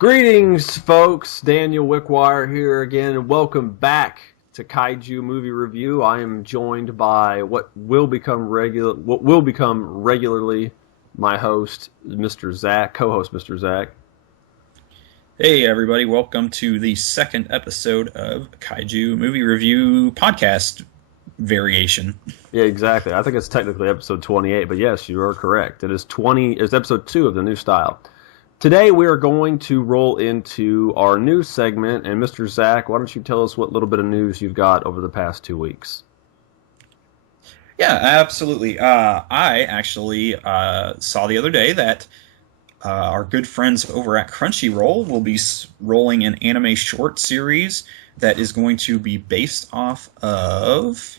Greetings, folks. Daniel Wickwire here again, and welcome back to Kaiju Movie Review. I am joined by what will become regularly my host, Mr. Zach, co-host Mr. Zach. Hey everybody, welcome to the second episode of Kaiju Movie Review podcast variation. Yeah, exactly. I think it's technically episode 28, but yes, you are correct. It's episode 2 of the new style. Today we are going to roll into our news segment, and Mr. Zach, why don't you tell us what little bit of news you've got over the past 2 weeks? Yeah, absolutely. I actually saw the other day that our good friends over at Crunchyroll will be rolling an anime short series that is going to be based off of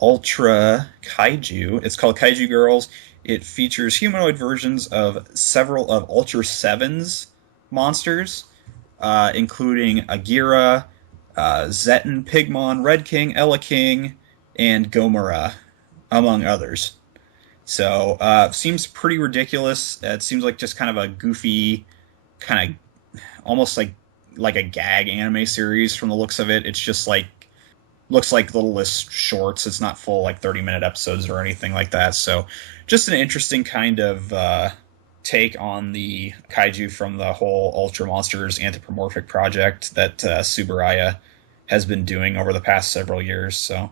Ultra Kaiju. It's called Kaiju Girls. It features humanoid versions of several of Ultra 7's monsters, including Agira, Zeton, Pigmon, Red King, Ella King, and Gomera, among others. So, seems pretty ridiculous. It seems like just kind of a goofy, kind of almost like a gag anime series from the looks of it. It's just looks like little list shorts. It's not full 30-minute episodes or anything like that. So just an interesting kind of take on the kaiju from the whole Ultra Monsters anthropomorphic project that Tsuburaya has been doing over the past several years. So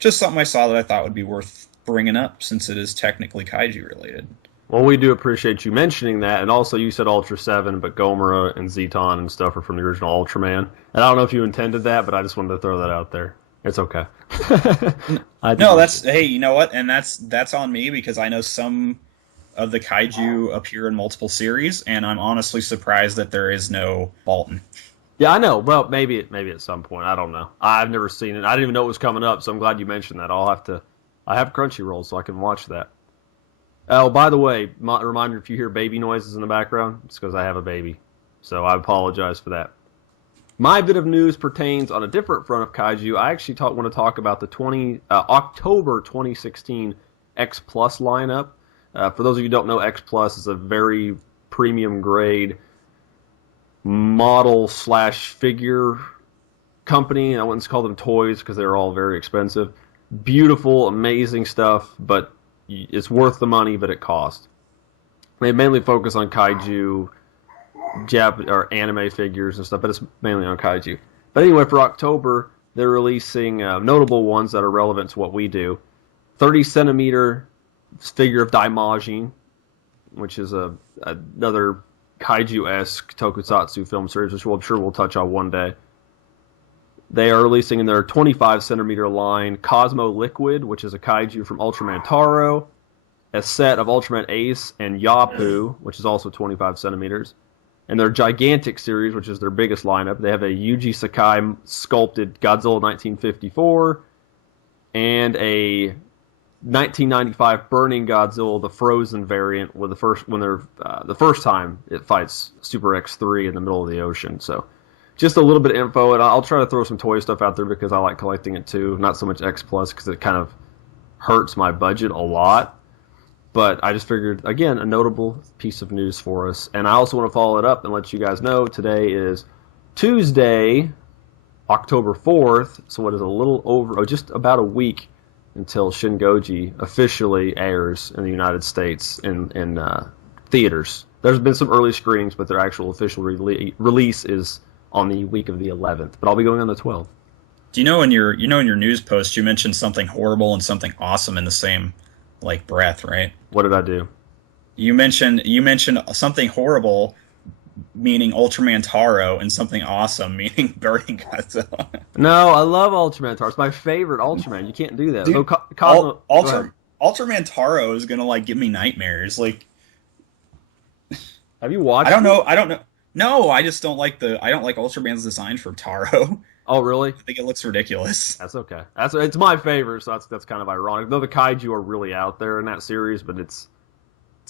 just something I saw that I thought would be worth bringing up since it is technically kaiju related. Well, we do appreciate you mentioning that, and also you said Ultra 7, but Gomera and Zeton and stuff are from the original Ultraman. And I don't know if you intended that, but I just wanted to throw that out there. It's okay. No, hey, you know what? And that's on me because I know some of the kaiju appear in multiple series, and I'm honestly surprised that there is no Bolton. Yeah, I know. Well, maybe at some point. I don't know. I've never seen it. I didn't even know it was coming up, so I'm glad you mentioned that. I have Crunchyroll, so I can watch that. Oh, by the way, reminder, if you hear baby noises in the background, it's because I have a baby. So I apologize for that. My bit of news pertains on a different front of kaiju. I actually want to talk about the October 2016 X Plus lineup. For those of you who don't know, X Plus is a very premium grade model/figure company. I wouldn't call them toys because they're all very expensive. Beautiful, amazing stuff, but it's worth the money, but it costs. They mainly focus on kaiju, or anime figures and stuff, but it's mainly on kaiju. But anyway, for October, they're releasing notable ones that are relevant to what we do. 30-centimeter figure of Daimajin, which is another kaiju-esque tokusatsu film series, which I'm sure we'll touch on one day. They are releasing in their 25-centimeter line Cosmo Liquid, which is a kaiju from Ultraman Taro, a set of Ultraman Ace and Yapu, which is also 25 centimeters. And their Gigantic series, which is their biggest lineup, they have a Yuji Sakai sculpted Godzilla 1954 and a 1995 Burning Godzilla, the Frozen variant, with the first time it fights Super X3 in the middle of the ocean. So just a little bit of info, and I'll try to throw some toy stuff out there because I like collecting it too. Not so much X Plus because it kind of hurts my budget a lot. But I just figured, again, a notable piece of news for us. And I also want to follow it up and let you guys know today is Tuesday, October 4th. So it is a little over, just about a week until Shingoji officially airs in the United States in theaters. There's been some early screenings, but their actual official release is on the week of the 11th. But I'll be going on the 12th. Do you know in your news post you mentioned something horrible and something awesome in the same breath, right? What did I do? You mentioned something horrible, meaning Ultraman Taro, and something awesome, meaning Burning Godzilla. No, I love Ultraman Taro. It's my favorite Ultraman. You can't do that. Dude, Ultraman Taro is gonna give me nightmares. Have you watched? I don't know. No, I just don't like Ultraman's design for Taro. Oh, really? I think it looks ridiculous. That's okay. It's my favorite, so that's kind of ironic. Though the kaiju are really out there in that series, but it's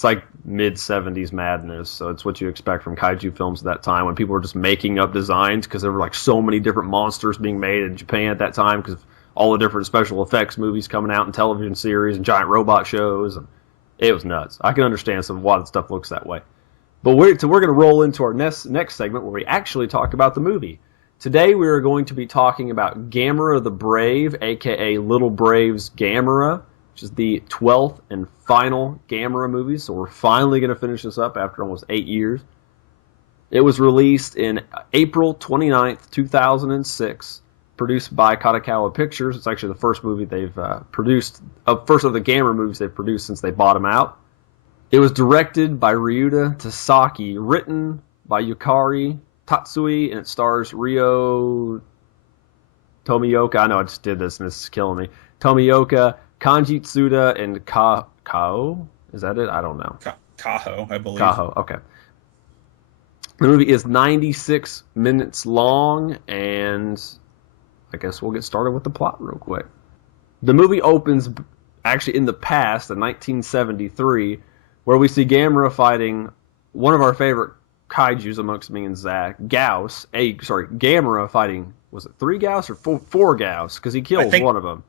like mid-70s madness, so it's what you expect from kaiju films at that time when people were just making up designs because there were so many different monsters being made in Japan at that time because of all the different special effects movies coming out and television series and giant robot shows. And it was nuts. I can understand why the stuff looks that way. But we're going to roll into our next segment where we actually talk about the movie. Today we are going to be talking about Gamera the Brave, aka Little Brave's Gamera, which is the 12th and final Gamera movie. So we're finally going to finish this up after almost 8 years. It was released in April 29th, 2006, produced by Kadokawa Pictures. It's actually the first movie they've produced, first of the Gamera movies they've produced since they bought them out. It was directed by Ryuta Tasaki, written by Yukari Tatsui, and it stars Ryo Tomioka. I know I just did this and this is killing me. Tomioka, Kanji Tsuda, and Kao? Is that it? I don't know. Kaho, I believe. Kaho, okay. The movie is 96 minutes long, and I guess we'll get started with the plot real quick. The movie opens actually in the past, in 1973, where we see Gamera fighting one of our favorite kaijus amongst me and Zach, Gauss. Gamera fighting, was it 3 Gauss or 4 Gauss? Because he kills one of them.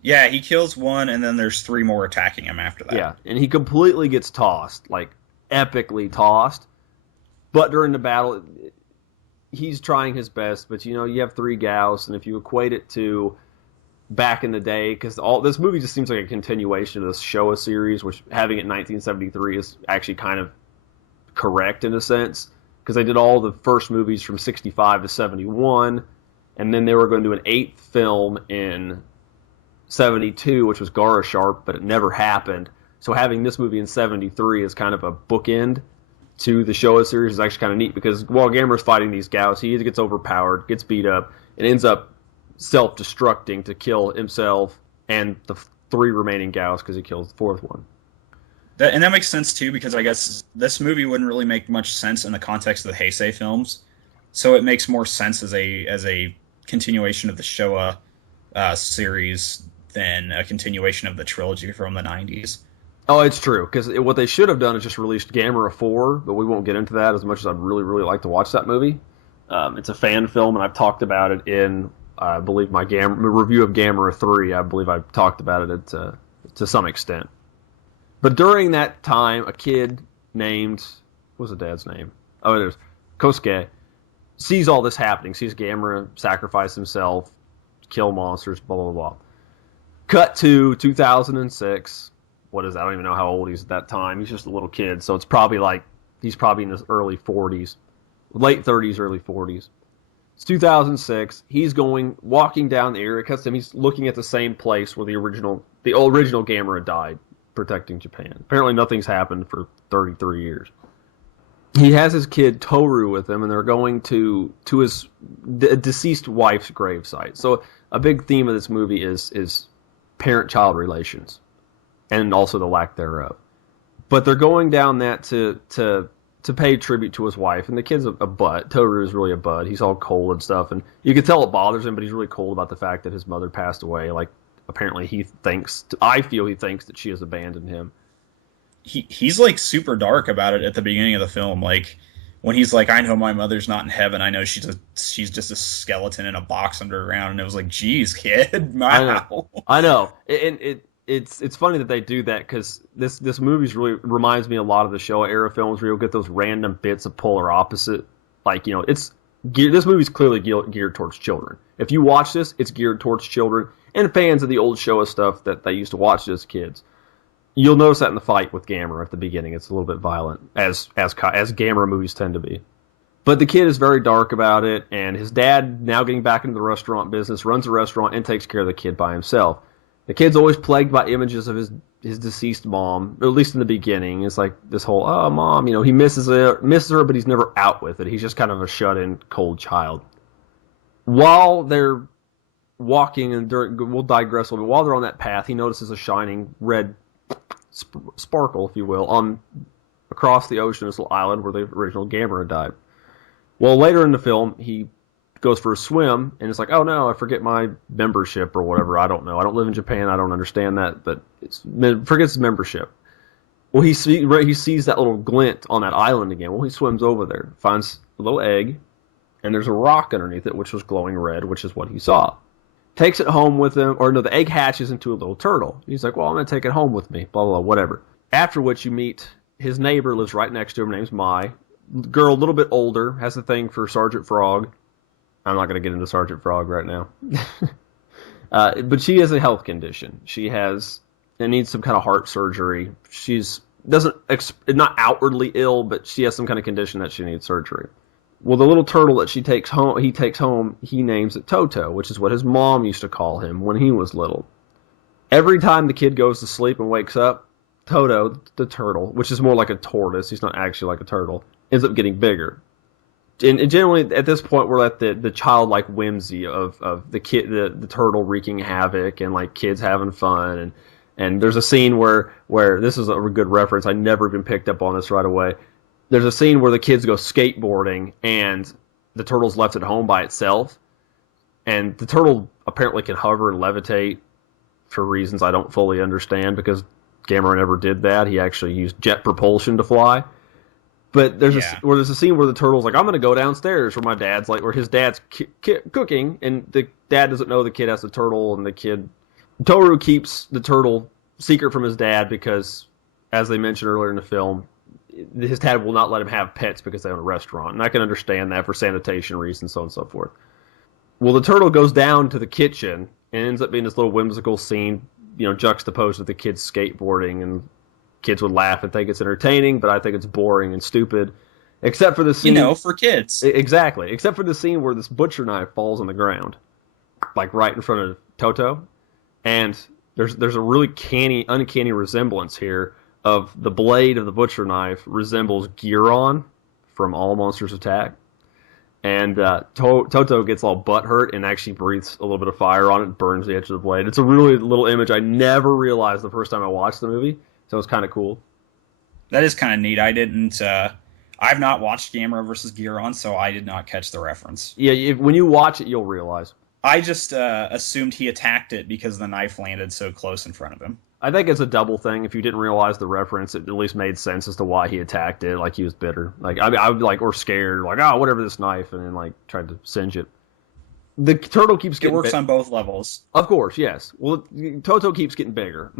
Yeah, he kills one, and then there's 3 more attacking him after that. Yeah, and he completely gets tossed, like epically tossed. But during the battle, he's trying his best. But, you have 3 Gauss, and if you equate it to back in the day, because this movie just seems like a continuation of this Showa series, which having it in 1973 is actually kind of correct in a sense, because they did all the first movies from 65 to 71, and then they were going to do an 8th film in 72, which was Gara Sharp, but it never happened. So having this movie in 73 is kind of a bookend to the Showa series is actually kind of neat, because while Gamera's fighting these Gauss, he either gets overpowered, gets beat up, and ends up self-destructing to kill himself and the 3 remaining Gauss because he kills the 4th one. And that makes sense, too, because I guess this movie wouldn't really make much sense in the context of the Heisei films. So it makes more sense as a continuation of the Showa series than a continuation of the trilogy from the 90s. Oh, it's true, because what they should have done is just released Gamera 4, but we won't get into that as much as I'd really, really like to watch that movie. It's a fan film, and I've talked about it in, I believe, my review of Gamera 3. I believe I've talked about it to some extent. But during that time, a kid named, what was the dad's name? Oh, it is Kosuke, sees all this happening, sees Gamera sacrifice himself, kill monsters, blah, blah, blah. Cut to 2006. What is that? I don't even know how old he's at that time. He's just a little kid, so it's probably he's probably in his early 40s, late 30s, early 40s. It's 2006. He's walking down the area. Cuts him. He's looking at the same place where the original Gamera died, protecting Japan. Apparently, nothing's happened for 33 years. He has his kid Toru with him, and they're going to his deceased wife's gravesite. So a big theme of this movie is parent-child relations, and also the lack thereof. But they're going down that to pay tribute to his wife, and the kid's a butt. Toru is really a butt. He's all cold and stuff, and you can tell it bothers him, but he's really cold about the fact that his mother passed away. Like, apparently I feel he thinks that she has abandoned him. He's like super dark about it at the beginning of the film. Like, when he's like, I know my mother's not in heaven. I know she's just a skeleton in a box underground. And it was like, geez, kid. Wow. I know. And it's funny that they do that, because this movie really reminds me a lot of the Showa era films where you'll get those random bits of polar opposite. Like, this movie's clearly geared towards children. If you watch this, it's geared towards children and fans of the old Showa stuff that they used to watch as kids. You'll notice that in the fight with Gamera at the beginning. It's a little bit violent, as Gamera movies tend to be. But the kid is very dark about it, and his dad, now getting back into the restaurant business, runs a restaurant and takes care of the kid by himself. The kid's always plagued by images of his deceased mom, at least in the beginning. It's like this whole, oh, mom, he misses her, but he's never out with it. He's just kind of a shut-in, cold child. While they're walking, and we'll digress a little bit, while they're on that path, he notices a shining red sparkle, if you will, across the ocean, this little island where the original Gamera died. Well, later in the film, he goes for a swim, and it's like, oh no, I forget my membership or whatever. I don't know. I don't live in Japan. I don't understand that, but forgets his membership. Well, he sees that little glint on that island again. Well, he swims over there, finds a little egg, and there's a rock underneath it, which was glowing red, which is what he saw. Takes it home with him, or no, the egg hatches into a little turtle. He's like, well, I'm going to take it home with me, blah, blah, blah, whatever. After which you meet his neighbor lives right next to him. Her name's Mai. Girl, a little bit older, has a thing for Sergeant Frog. I'm not going to get into Sergeant Frog right now. But she has a health condition. She has and needs some kind of heart surgery. She's doesn't not outwardly ill, but she has some kind of condition that she needs surgery. Well, the little turtle that he takes home, he names it Toto, which is what his mom used to call him when he was little. Every time the kid goes to sleep and wakes up, Toto, the turtle, which is more like a tortoise, he's not actually like a turtle, ends up getting bigger. And generally, at this point, we're at the childlike whimsy of the kid, the turtle wreaking havoc, and like kids having fun. And there's a scene where this is a good reference. I never even picked up on this right away. There's a scene where the kids go skateboarding, and the turtle's left at home by itself. And the turtle apparently can hover and levitate for reasons I don't fully understand, because Gamera never did that. He actually used jet propulsion to fly. But there's a scene where the turtle's like, I'm going to go downstairs, where my dad's like, where his dad's cooking, and the dad doesn't know the kid has the turtle, and the kid, Toru keeps the turtle secret from his dad because, as they mentioned earlier in the film, his dad will not let him have pets because they own a restaurant, and I can understand that for sanitation reasons, so on and so forth. Well, the turtle goes down to the kitchen and ends up being this little whimsical scene, juxtaposed with the kids skateboarding, and kids would laugh and think it's entertaining, but I think it's boring and stupid. Except for the scene... for kids. Exactly. Except for the scene where this butcher knife falls on the ground. Like, right in front of Toto. And there's a really uncanny resemblance here of the blade of the butcher knife resembles Giron from All Monsters Attack. And Toto gets all butthurt and actually breathes a little bit of fire on it and burns the edge of the blade. It's a really little image I never realized the first time I watched the movie. So it's kind of cool. That is kind of neat. I didn't. I've not watched Gamera versus Giron, so I did not catch the reference. Yeah, when you watch it, you'll realize. I just assumed he attacked it because the knife landed so close in front of him. I think it's a double thing. If you didn't realize the reference, it at least made sense as to why he attacked it. Like he was bitter. Like I would or scared. Like whatever this knife, and then tried to singe it. The turtle keeps getting. It works on both levels. Of course, yes. Well, Toto keeps getting bigger.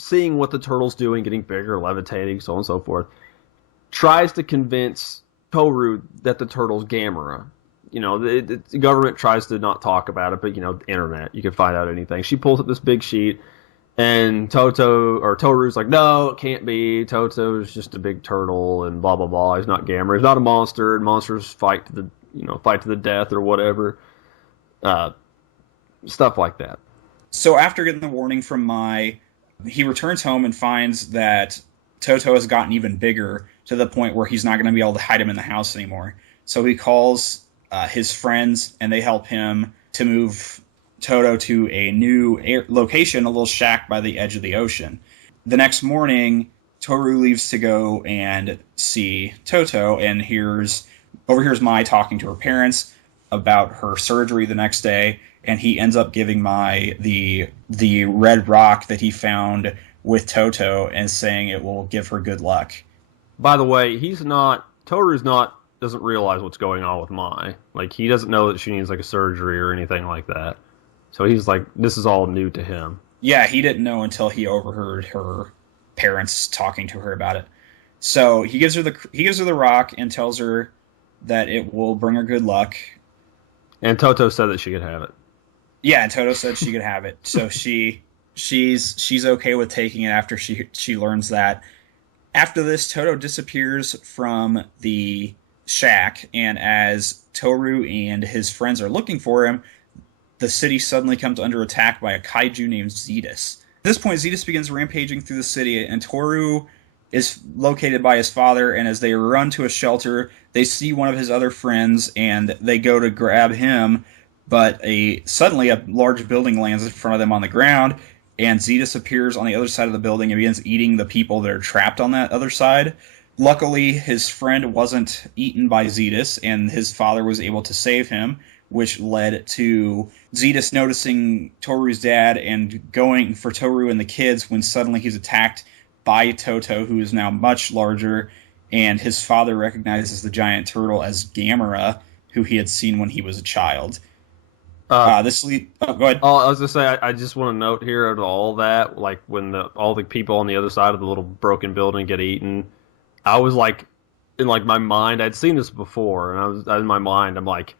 Seeing what the turtle's doing, getting bigger, levitating, so on and so forth, tries to convince Toru that the turtle's Gamera. The government tries to not talk about it, but, internet, you can find out anything. She pulls up this big sheet, and Toru's like, no, it can't be. Toto's just a big turtle, and blah, blah, blah. He's not Gamera. He's not a monster, and monsters fight to the death or whatever. Stuff like that. So after getting the warning from Mai, he returns home and finds that Toto has gotten even bigger to the point where he's not going to be able to hide him in the house anymore. So he calls his friends, and they help him to move Toto to a new location, a little shack by the edge of the ocean. The next morning, Toru leaves to go and see Toto, and overhears Mai talking to her parents about her surgery the next day, and he ends up giving Mai the red rock that he found with Toto and saying it will give her good luck. By the way, Toru's doesn't realize what's going on with Mai. Like, he doesn't know that she needs a surgery or anything like that. So he's like, this is all new to him. Yeah, he didn't know until he overheard her parents talking to her about it. So he gives her the rock and tells her that it will bring her good luck. And Toto said that she could have it. Yeah, and Toto said she could have it. So she's okay with taking it after she learns that. After this, Toto disappears from the shack, and as Toru and his friends are looking for him, the city suddenly comes under attack by a kaiju named Zetus. At this point, Zetus begins rampaging through the city, and Toru is located by his father, and as they run to a shelter, they see one of his other friends, and they go to grab him, but suddenly a large building lands in front of them on the ground, and Zetus appears on the other side of the building and begins eating the people that are trapped on that other side. Luckily, his friend wasn't eaten by Zetus, and his father was able to save him, which led to Zetus noticing Toru's dad and going for Toru and the kids when suddenly he's attacked by Toto, who is now much larger, and his father recognizes the giant turtle as Gamera, who he had seen when he was a child. Go ahead. Oh, I was gonna say, I just want to note here out of all that, like when all the people on the other side of the little broken building get eaten, I was like, in like my mind, I'd seen this before, and I was in my mind, I'm like,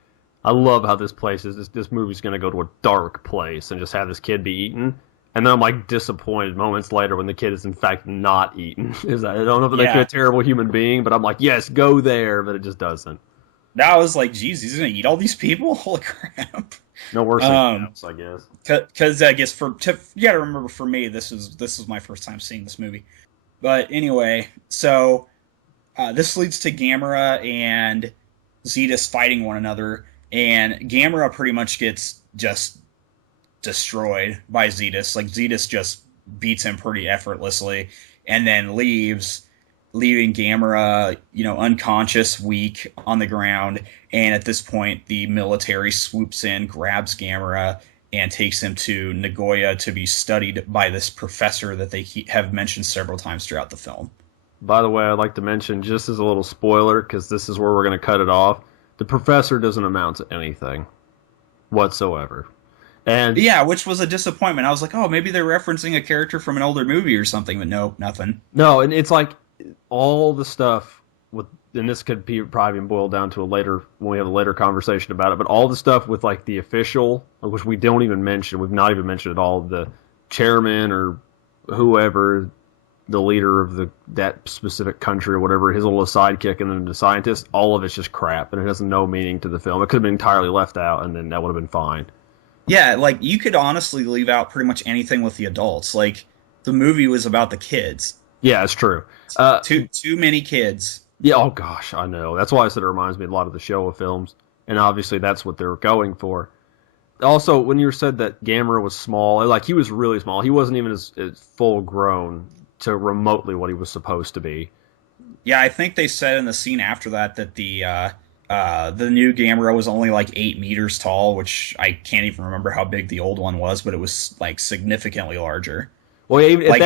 I love how this place is. This movie's gonna go to a dark place and just have this kid be eaten, and then I'm like disappointed moments later when the kid is in fact not eaten. Is I don't know if they make you a terrible human being, but I'm like, yes, go there, but it just doesn't. Now I was like, geez, he's gonna eat all these people? Holy crap! No worse than else, I guess. Because I guess you got to remember, for me, this was my first time seeing this movie. But anyway, so this leads to Gamera and Zetus fighting one another, and Gamera pretty much gets just destroyed by Zetus. Like, Zetus just beats him pretty effortlessly, and then leaving Gamera, unconscious, weak on the ground. And at this point, the military swoops in, grabs Gamera, and takes him to Nagoya to be studied by this professor that they have mentioned several times throughout the film. By the way, I'd like to mention, just as a little spoiler, because this is where we're going to cut it off, the professor doesn't amount to anything whatsoever. And yeah, which was a disappointment. I was like, oh, maybe they're referencing a character from an older movie or something, but no, nothing. No, and it's like all the stuff with, and this could be probably boiled down to when we have a later conversation about it, but all the stuff with like the official, which we don't even mention, we've not even mentioned at all, the chairman or whoever, the leader of that specific country or whatever, his little sidekick, and then the scientist, all of it's just crap, and it has no meaning to the film. It could have been entirely left out, and then that would have been fine. Yeah, like, you could honestly leave out pretty much anything with the adults. Like, the movie was about the kids. Yeah, it's true. Too many kids. Yeah, oh gosh, I know. That's why I said it reminds me a lot of the Showa films, and obviously that's what they're going for. Also, when you said that Gamera was small, like, he was really small. He wasn't even as full grown to remotely what he was supposed to be. Yeah, I think they said in the scene after that the new Gamera was only like 8 meters tall, which I can't even remember how big the old one was, but it was like significantly larger. Well, even like,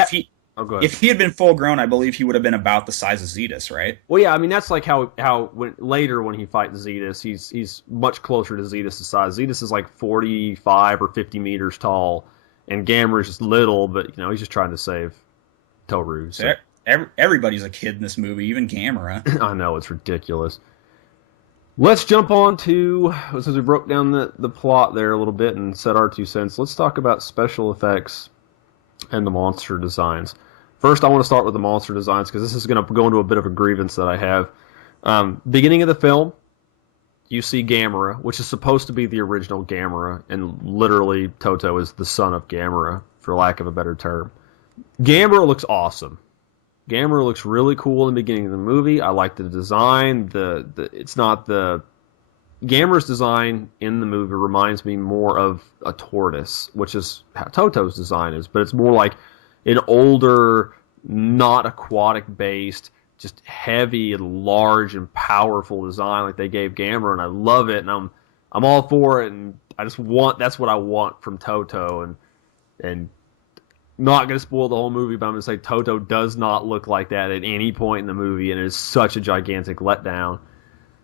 if he had been full grown, I believe he would have been about the size of Zetus, right? Well, yeah, I mean, that's like how later when he fights Zetus, he's much closer to Zetus' size. Zetus is like 45 or 50 meters tall, and Gamera's just little, but he's just trying to save Toru. So. Everybody's a kid in this movie, even Gamera. I know, it's ridiculous. Let's jump on to, since we broke down the plot there a little bit and said our 2 cents, let's talk about special effects and the monster designs. First, I want to start with the monster designs, because this is going to go into a bit of a grievance that I have. Beginning of the film, you see Gamera, which is supposed to be the original Gamera, and literally Toto is the son of Gamera, for lack of a better term. Gamera looks awesome. Gamera looks really cool in the beginning of the movie. I like the design. It's not the Gamera's design in the movie reminds me more of a tortoise, which is how Toto's design is, but it's more like an older, not aquatic based, just heavy and large and powerful design like they gave Gamera, and I love it, and I'm all for it, and that's what I want from Toto, and not going to spoil the whole movie, but I'm going to say Toto does not look like that at any point in the movie, and it is such a gigantic letdown.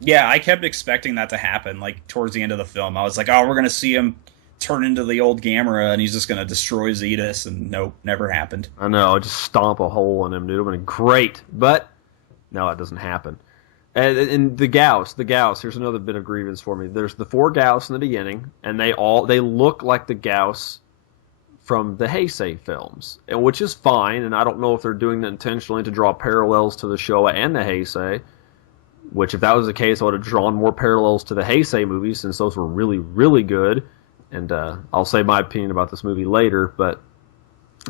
Yeah, I kept expecting that to happen, like, towards the end of the film. I was like, oh, we're going to see him turn into the old Gamera, and he's just going to destroy Zetus, and nope, never happened. I know, just stomp a hole in him, dude. It would have been great, but no, it doesn't happen. And the Gauss, here's another bit of grievance for me. There's the 4 Gauss in the beginning, and they look like the Gauss from the Heisei films, and which is fine, and I don't know if they're doing that intentionally to draw parallels to the Showa and the Heisei, which if that was the case, I would have drawn more parallels to the Heisei movies, since those were really, really good, and I'll say my opinion about this movie later, but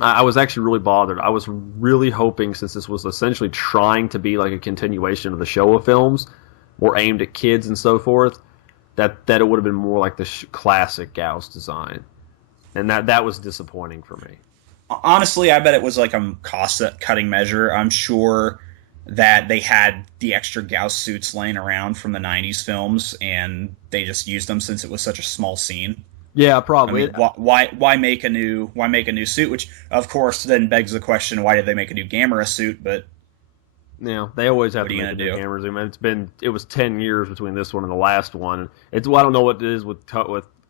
I was actually really bothered. I was really hoping, since this was essentially trying to be like a continuation of the Showa films, more aimed at kids and so forth, that it would have been more like the classic Gauss design. And that was disappointing for me. Honestly, I bet it was like a cost-cutting measure. I'm sure that they had the extra Gauss suits laying around from the 90s films, and they just used them since it was such a small scene. Yeah, probably. I mean, why make a new suit? Which, of course, then begs the question: why did they make a new Gamera suit? But they always have to make a new Gamera suit. It was 10 years between this one and the last one. I don't know what it is with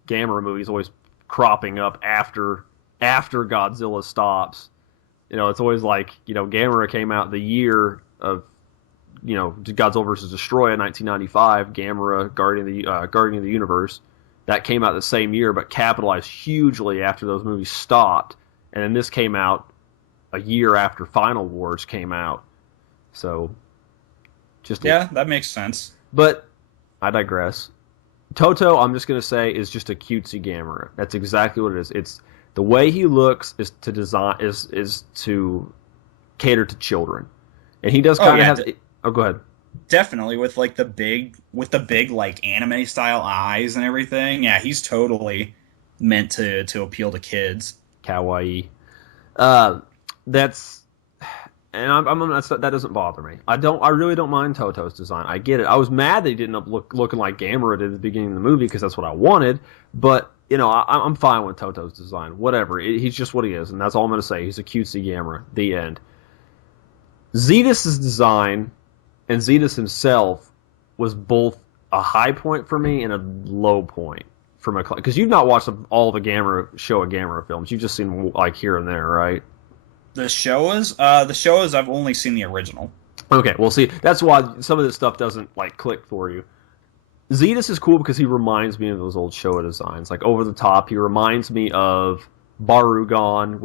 Gamera movie is always cropping up after Godzilla stops. It's always like, Gamera came out the year of, Godzilla vs. Destroy in 1995, Gamera, Guardian of the Universe. That came out the same year, but capitalized hugely after those movies stopped. And then this came out a year after Final Wars came out. So, that makes sense. But I digress. Toto, I'm just going to say, is just a cutesy Gamera. That's exactly what it is. It's the way he looks is to design is to cater to children, and he does kind of have. Oh, go ahead. Definitely with the big like anime style eyes and everything. Yeah, he's totally meant to appeal to kids. Kawaii. That's. And that doesn't bother me. I really don't mind Toto's design. I get it. I was mad that he didn't looking like Gamera did at the beginning of the movie because that's what I wanted. But I'm fine with Toto's design. Whatever. He's just what he is, and that's all I'm going to say. He's a cutesy Gamera. The end. Zetus's design and Zetus himself was both a high point for me and a low point for my, because you've not watched all the Gamera films. You've just seen like here and there, right? The Showas, I've only seen the original. Okay, well, see, that's why some of this stuff doesn't click for you. Zetus is cool because he reminds me of those old Showa designs, like over the top. He reminds me of Barugon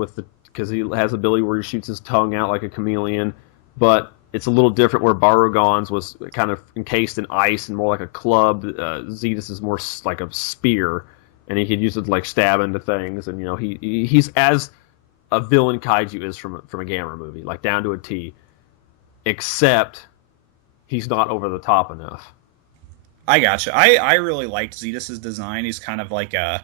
because he has the ability where he shoots his tongue out like a chameleon, but it's a little different where Barugon's was kind of encased in ice and more like a club. Zetus is more like a spear, and he could use it to stab into things, and he's as a villain kaiju is from a Gamera movie, down to a T, except he's not over the top enough. I gotcha. I really liked Zetus's design. He's kind of like a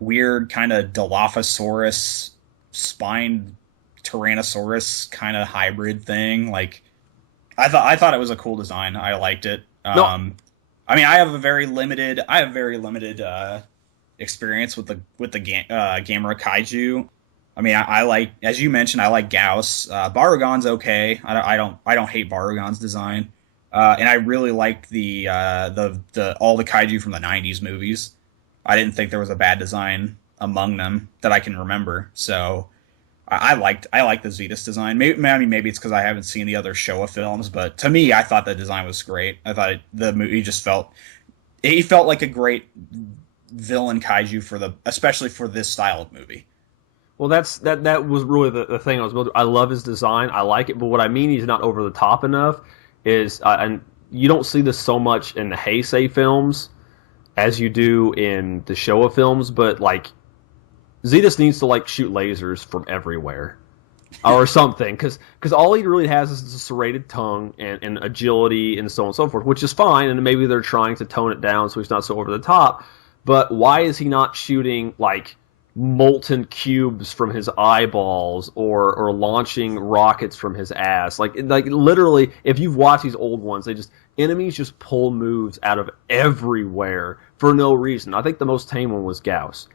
weird kind of Dilophosaurus spined Tyrannosaurus kind of hybrid thing. I thought it was a cool design. I liked it. No. I mean, I have very limited experience with the Gamera kaiju. I mean, I like, as you mentioned, I like Gauss. Barugon's okay. I don't hate Barugon's design, and I really liked the all the kaiju from the '90s movies. I didn't think there was a bad design among them that I can remember. So I liked the Zetus design. Maybe it's because I haven't seen the other Showa films, but to me, I thought the design was great. I thought the movie just felt like a great villain kaiju especially for this style of movie. Well, that was really the thing I was building. I love his design. I like it, but what I mean he's not over the top enough is, and you don't see this so much in the Heisei films as you do in the Showa films, but Zetus needs to shoot lasers from everywhere or something, because all he really has is a serrated tongue and agility and so on and so forth, which is fine, and maybe they're trying to tone it down so he's not so over the top. But why is he not shooting molten cubes from his eyeballs or launching rockets from his ass? Literally, if you've watched these old ones, enemies just pull moves out of everywhere for no reason. I think the most tame one was Gauss.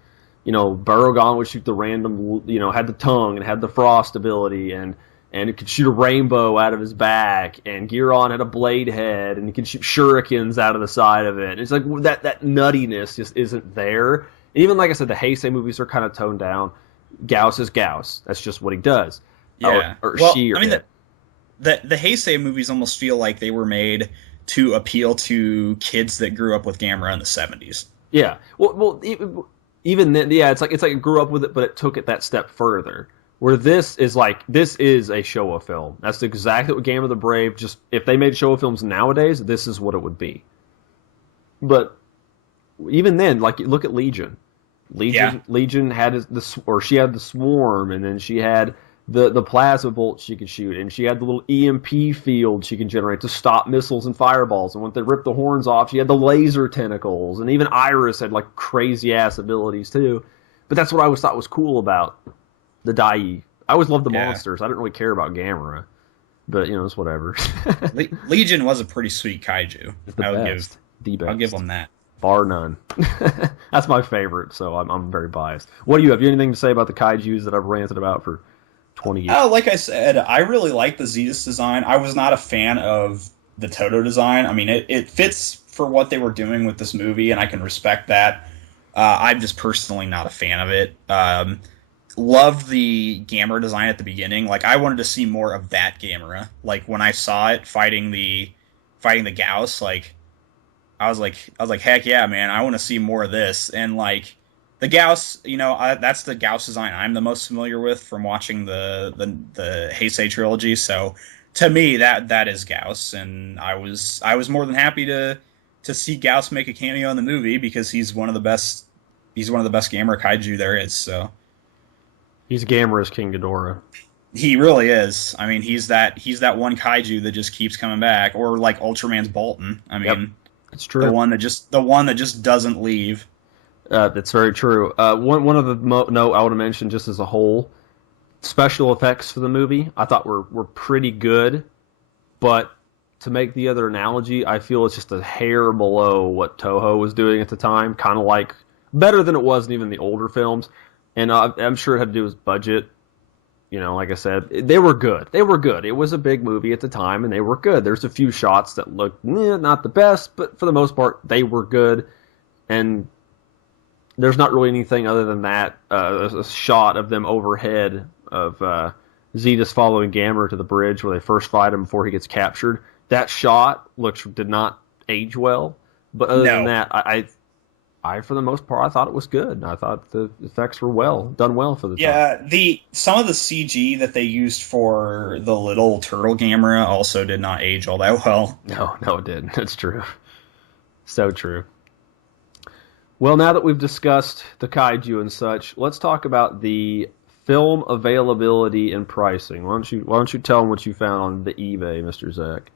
Barugon would shoot the random, had the tongue and had the frost ability, and it could shoot a rainbow out of his back, and Giron had a blade head, and he could shoot shurikens out of the side of it. It's that nuttiness just isn't there. Even like I said, the Heisei movies are kind of toned down. Gauss is Gauss. That's just what he does. Yeah. The Heisei movies almost feel like they were made to appeal to kids that grew up with Gamera in the 70s. Yeah. Well, even then, yeah, it's like it grew up with it, but it took it that step further. Where this is a Showa film. That's exactly what Gamera the Brave. Just if they made Showa films nowadays, this is what it would be. But even then, look at Legion. Legion had she had the swarm, and then she had the plasma bolts she could shoot, and she had the little EMP field she can generate to stop missiles and fireballs. And when they ripped the horns off, she had the laser tentacles, and even Iris had crazy ass abilities too. But that's what I always thought was cool about the Dai. I always loved the monsters. I didn't really care about Gamera, but it's whatever. Legion was a pretty sweet kaiju. It's the best. I'll give them that. Bar none. That's my favorite, so I'm very biased. What do you have? You have anything to say about the kaijus that I've ranted about for 20 years? Oh, like I said, I really like the Zetus design. I was not a fan of the Toto design. I mean, it fits for what they were doing with this movie, and I can respect that. I'm just personally not a fan of it. Loved the Gamera design at the beginning. Like I wanted to see more of that Gamera. Like when I saw it fighting the Gauss, like I was like, heck yeah, man! I want to see more of this. And like the Gauss, that's the Gauss design I'm the most familiar with from watching the Heisei trilogy. So to me, that is Gauss, and I was more than happy to see Gauss make a cameo in the movie because he's one of the best. He's one of the best Gamera kaiju there is. So He's Gamera's King Ghidorah. he really is. I mean, he's that one kaiju that just keeps coming back, or like Ultraman's Bolton. I mean. Yep, it's true. The one that just doesn't leave. That's very true. One of the note I want to mention just as a whole, special effects for the movie I thought were pretty good, but to make the other analogy, I feel it's just a hair below what Toho was doing at the time. Kind of like better than it was in even the older films, and I'm sure it had to do with budget. Like I said, they were good. They were good. It was a big movie at the time, and they were good. There's a few shots that looked not the best, but for the most part, they were good. And there's not really anything other than that. A shot of them overhead of Zetus following Gamera to the bridge where they first fight him before he gets captured. That shot did not age well. But other than that, I for the most part, I thought it was good. I thought the effects were done well for the time. Yeah, some of the CG that they used for the little turtle Gamera also did not age all that well. No, it didn't. That's true. So true. Well, now that we've discussed the kaiju and such, let's talk about the film availability and pricing. Why don't you tell them what you found on the eBay, Mr. Zach?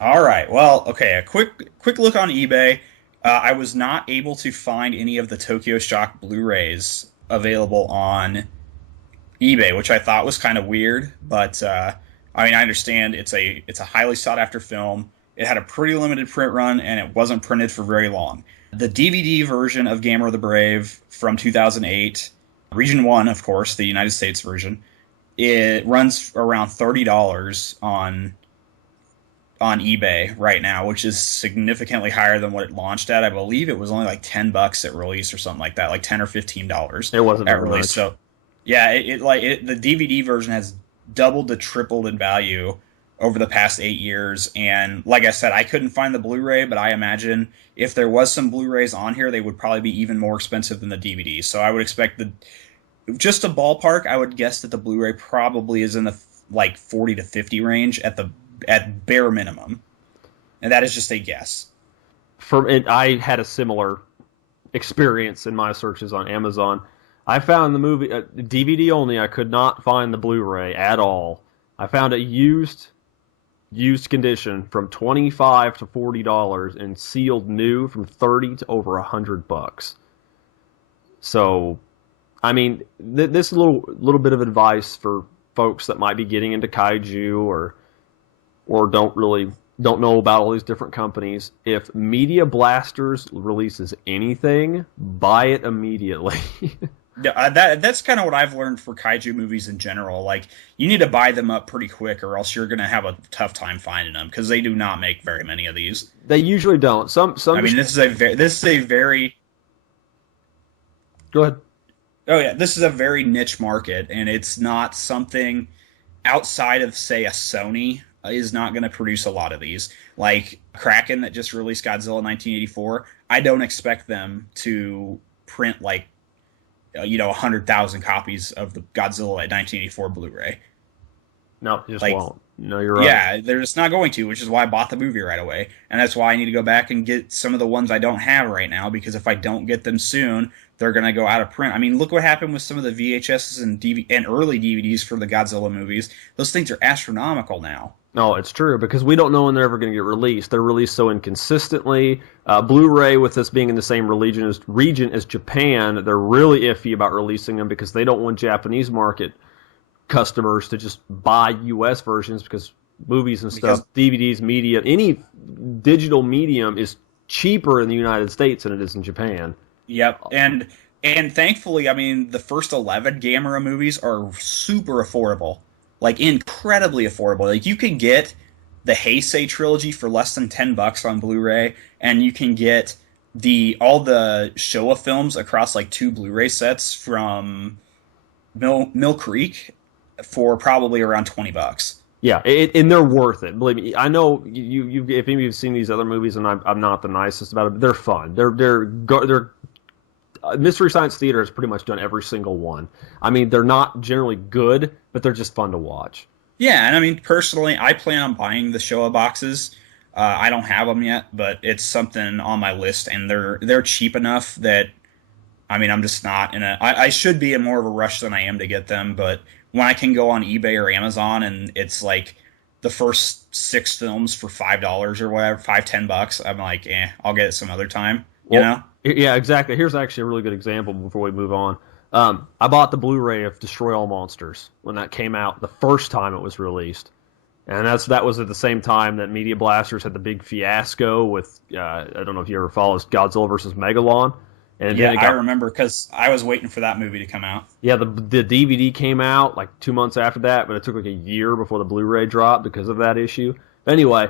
All right. Well, okay. A quick look on eBay. I was not able to find any of the Tokyo Shock Blu-rays available on eBay, which I thought was kind of weird. But I understand it's a highly sought after film. It had a pretty limited print run, and it wasn't printed for very long. The DVD version of Gamera the Brave from 2008, Region 1, of course, the United States version, it runs around $30 on eBay right now, which is significantly higher than what it launched at. I believe it was only like $10 at release or something like that, like $10 or $15. It wasn't at very release. much. So yeah, the DVD version has doubled to tripled in value over the past 8 years. And like I said, I couldn't find the Blu-ray, but I imagine if there was some Blu-rays on here, they would probably be even more expensive than the DVD. So I would expect just a ballpark, I would guess that the Blu-ray probably is in the like 40 to 50 range at bare minimum. And that is just a guess. I had a similar experience in my searches on Amazon. I found the movie DVD only. I could not find the Blu-ray at all. I found a used condition from $25 to $40 and sealed new from $30 to over $100. So, I mean, this little bit of advice for folks that might be getting into kaiju or don't know about all these different companies. If Media Blasters releases anything, buy it immediately. Yeah, that's kind of what I've learned for kaiju movies in general. Like, you need to buy them up pretty quick, or else you're going to have a tough time finding them because they do not make very many of these. They usually don't. Some. I mean, this is a very. Go ahead. Oh yeah, this is a very niche market, and it's not something outside of, say, a Sony is not going to produce a lot of these. Like Kraken that just released Godzilla 1984, I don't expect them to print like 100,000 copies of the Godzilla 1984 Blu-ray. No, you just won't. No, you're right. Yeah, they're just not going to, which is why I bought the movie right away. And that's why I need to go back and get some of the ones I don't have right now, because if I don't get them soon, they're going to go out of print. I mean, look what happened with some of the VHSs and early DVDs for the Godzilla movies. Those things are astronomical now. No, it's true, because we don't know when they're ever going to get released. They're released so inconsistently. Blu-ray, with this being in the same region as Japan, they're really iffy about releasing them because they don't want Japanese market customers to just buy U.S. versions, because movies and stuff, DVDs, media, any digital medium is cheaper in the United States than it is in Japan. Yep, and thankfully, I mean, the first 11 Gamera movies are super affordable. Like, incredibly affordable. Like, you can get the Heisei trilogy for less than $10 on Blu-ray, and you can get the all the Showa films across like two Blu-ray sets from Mill Creek for probably around $20. Yeah, and they're worth it. Believe me, I know you. If any of you've seen these other movies, and I'm not the nicest about it, but they're fun. They're Mystery Science Theater has pretty much done every single one. I mean, they're not generally good, but they're just fun to watch. Yeah, and I mean personally, I plan on buying the Showa boxes. I don't have them yet, but it's something on my list, and they're cheap enough that I mean I'm just not in a. I should be in more of a rush than I am to get them, but when I can go on eBay or Amazon and it's like the first 6 films for $5 or whatever, $5-10, I'm like, I'll get it some other time. You know? Yeah, exactly. Here's actually a really good example before we move on. I bought the Blu-ray of Destroy All Monsters when that came out the first time it was released. And that was at the same time that Media Blasters had the big fiasco with, I don't know if you ever followed Godzilla versus Megalon. And yeah, I remember because I was waiting for that movie to come out. Yeah, the DVD came out like 2 months after that, but it took like a year before the Blu-ray dropped because of that issue. Anyway,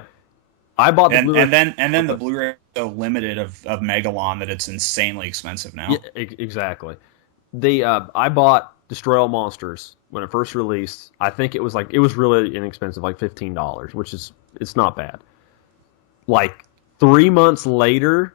I bought the Blu-ray. And then the Blu-ray is so limited of Megalon that it's insanely expensive now. Yeah, exactly. I bought Destroy All Monsters when it first released. I think it was really inexpensive, like $15, which it's not bad. Like 3 months later,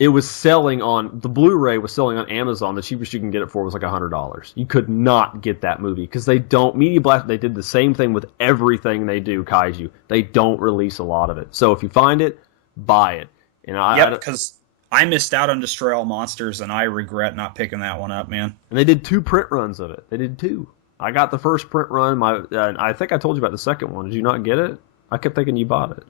it was selling on the Blu-ray was selling on Amazon. The cheapest you can get it for was like $100. You could not get that movie because they don't Media Blast. They did the same thing with everything they do kaiju. They don't release a lot of it. So if you find it, buy it. And because I missed out on Destroy All Monsters, and I regret not picking that one up, man. And they did 2 print runs of it. They did 2. I got the first print run. I think I told you about the second one. Did you not get it? I kept thinking you bought it.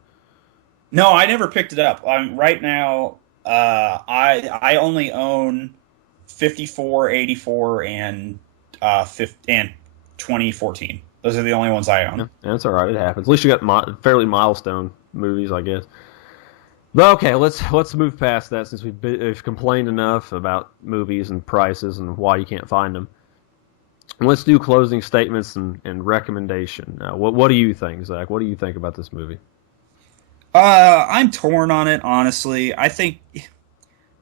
No, I never picked it up. Right now. I only own 54, 84, and 2014. Those are the only ones I own. Yeah, that's all right. It happens. At least you got fairly milestone movies, I guess. But okay, let's move past that since we've complained enough about movies and prices and why you can't find them. And let's do closing statements and recommendation. What do you think, Zach? What do you think about this movie? I'm torn on it, honestly. I think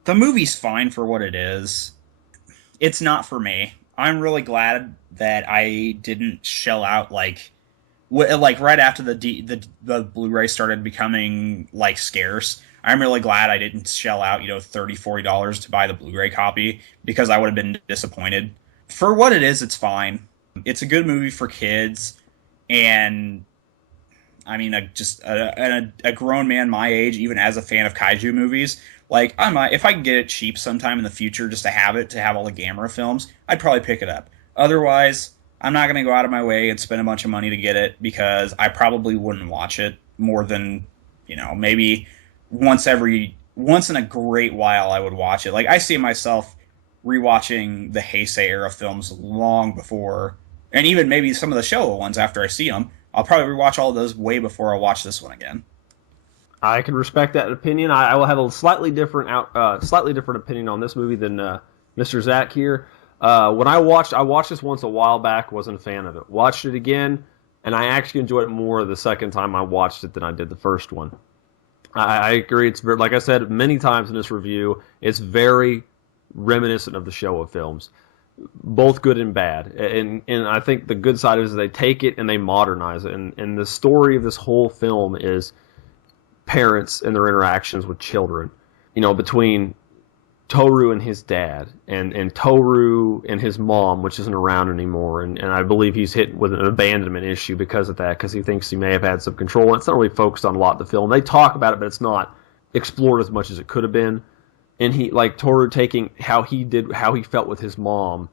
the movie's fine for what it is. It's not for me. I'm really glad that I didn't shell out like right after the Blu-ray started becoming like scarce. I'm really glad I didn't shell out, $30, $40 to buy the Blu-ray copy because I would have been disappointed. For what it is, it's fine. It's a good movie for kids, and I mean, a grown man my age, even as a fan of kaiju movies, like if I can get it cheap sometime in the future, just to have all the Gamera films, I'd probably pick it up. Otherwise, I'm not going to go out of my way and spend a bunch of money to get it because I probably wouldn't watch it more than, maybe once in a great while I would watch it. Like I see myself rewatching the Heisei era films long before, and even maybe some of the Showa ones after I see them. I'll probably rewatch all of those way before I watch this one again. I can respect that opinion. I will have a slightly different opinion on this movie than Mr. Zach here. When I watched this once a while back, wasn't a fan of it. Watched it again, and I actually enjoyed it more the second time I watched it than I did the first one. I agree. It's very, like I said many times in this review, it's very reminiscent of the Showa films. Both good and bad, and I think the good side is they take it and they modernize it, and the story of this whole film is parents and their interactions with children, between Toru and his dad, and Toru and his mom, which isn't around anymore, and I believe he's hit with an abandonment issue because of that, because he thinks he may have had some control, and it's not really focused on a lot of the film. They talk about it, but it's not explored as much as it could have been. And he, like Toru, taking how he felt with his mom,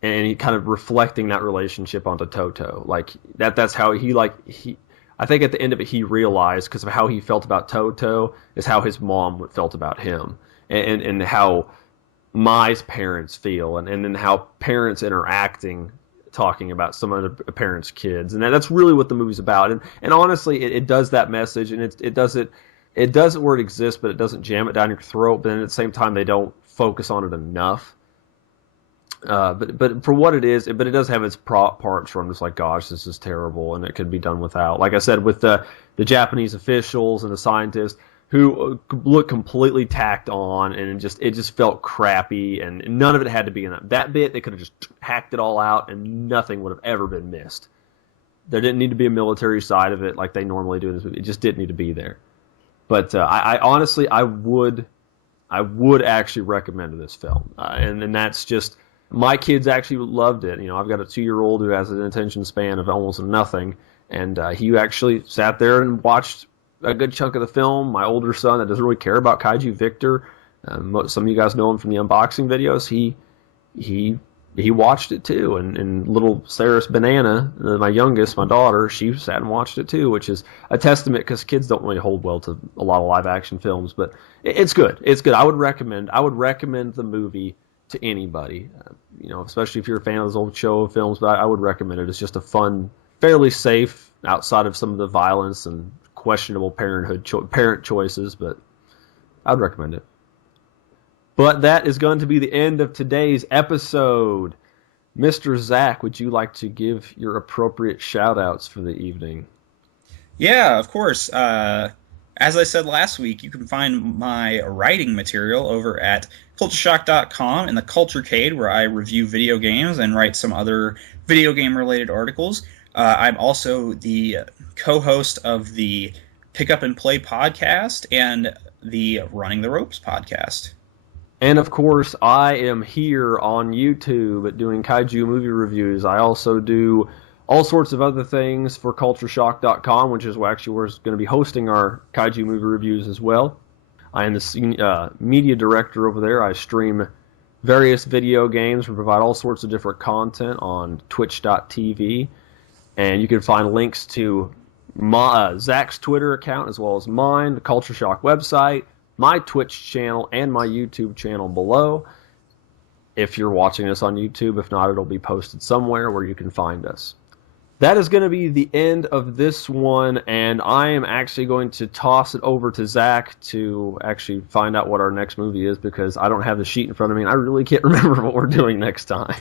and he kind of reflecting that relationship onto Toto. Like that's how he I think at the end of it he realized, because of how he felt about Toto, is how his mom felt about him, and how Mai's parents feel, and then how parents interacting, talking about some other parents' kids, and that's really what the movie's about. And honestly, it does that message, and it does it. It does it where it exists, but it doesn't jam it down your throat. But then at the same time, they don't focus on it enough. But for what it is, but it does have its parts where I'm just like, gosh, this is terrible, and it could be done without. Like I said, with the Japanese officials and the scientists who looked completely tacked on, and it just felt crappy, and none of it had to be in that bit. They could have just hacked it all out, and nothing would have ever been missed. There didn't need to be a military side of it like they normally do in this movie. It just didn't need to be there. But I honestly, I would actually recommend this film, and that's just, my kids actually loved it. You know, I've got a 2-year-old who has an attention span of almost nothing, and he actually sat there and watched a good chunk of the film. My older son that doesn't really care about Kaiju, Victor, some of you guys know him from the unboxing videos. He watched it too, and little Sarah's Banana, my youngest, my daughter, she sat and watched it too, which is a testament, because kids don't really hold well to a lot of live action films. But it's good. It's good. I would recommend the movie to anybody. You know, especially if you're a fan of those old show films. But I would recommend it. It's just a fun, fairly safe, outside of some of the violence and questionable parent choices, but I'd recommend it. But that is going to be the end of today's episode. Mr. Zach, would you like to give your appropriate shout-outs for the evening? Yeah, of course. As I said last week, you can find my writing material over at cultureshock.com in the Culturecade, where I review video games and write some other video game-related articles. I'm also the co-host of the Pick Up and Play podcast and the Running the Ropes podcast. And of course, I am here on YouTube doing Kaiju movie reviews. I also do all sorts of other things for cultureshock.com, which is actually where we're going to be hosting our Kaiju movie reviews as well. I am the media director over there. I stream various video games and provide all sorts of different content on twitch.tv. And you can find links to Zach's Twitter account as well as mine, the Culture Shock website, my Twitch channel, and my YouTube channel below. If you're watching us on YouTube, if not, it'll be posted somewhere where you can find us. That is going to be the end of this one, and I am actually going to toss it over to Zach to actually find out what our next movie is, because I don't have the sheet in front of me, and I really can't remember what we're doing next time.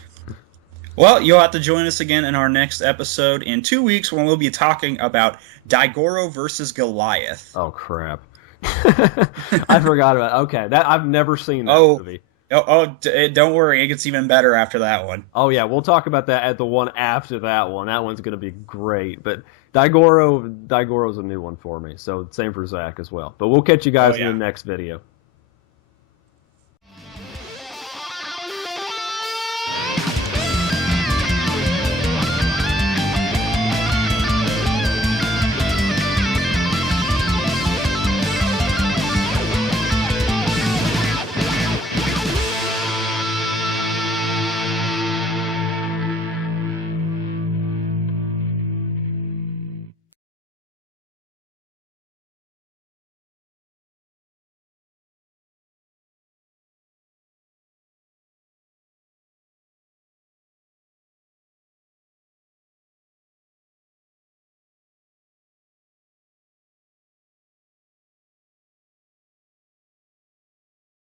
Well, you'll have to join us again in our next episode in 2 weeks, when we'll be talking about Daigoro versus Goliath. Oh, crap. I forgot about it. Okay, I've never seen that movie. Don't worry, it gets even better after that one. Oh, yeah, we'll talk about that at the one after that one. That one's going to be great. But Daigoro's a new one for me, so same for Zach as well. But we'll catch you guys in the next video.